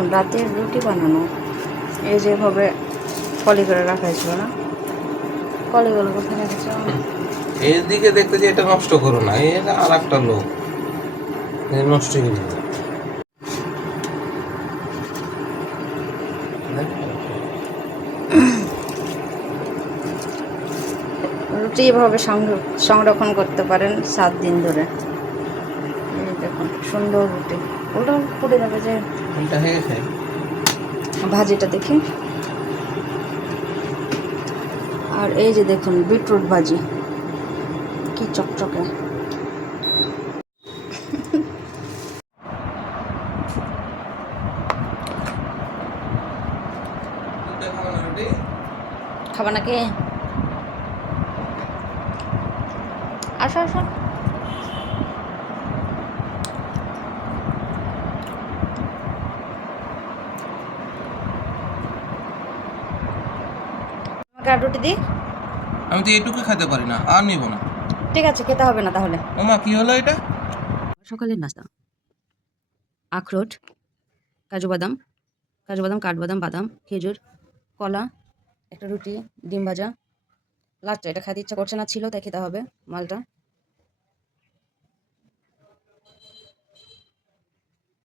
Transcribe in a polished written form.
দেখুন রাতের রুটি বানানো, এই যেভাবে কলি করে রাখা হয়েছিল না, কলিগুলো কোথায় রেখেছে? এর দিকে দেখতে যে এটা নষ্ট করো না, এটা আর একটা লোক নষ্ট করে দিল। রুটি এভাবে সংরক্ষণ করতে পারেন 7 দিন ধরে। এই দেখুন সুন্দর রুটি, ওটা পুড়ে যাবে যে। এটা হয়ে গেছে। ভাজিটা দেখি। আর এই যে দেখুন বিটরুট ভাজি, কি চকচকে। খাবা নাকি? আসো আসো। আমাকে আর রুটি দিই? আমি তো এইটুকু খেতে পারি না, আর নিব না। ঠিক আছে, খেতে হবে না তাহলে। ওমা কি হলো এটা? সকালের নাস্তা: আখরোট, কাজু বাদাম, কাঠবাদাম, বাদাম, খেজুর, কলা, একটা রুটি, ডিম ভাজা। লাস্টে এটা খাইতে ইচ্ছা করছে না, ছিল তাই খেতে হবে মালটা।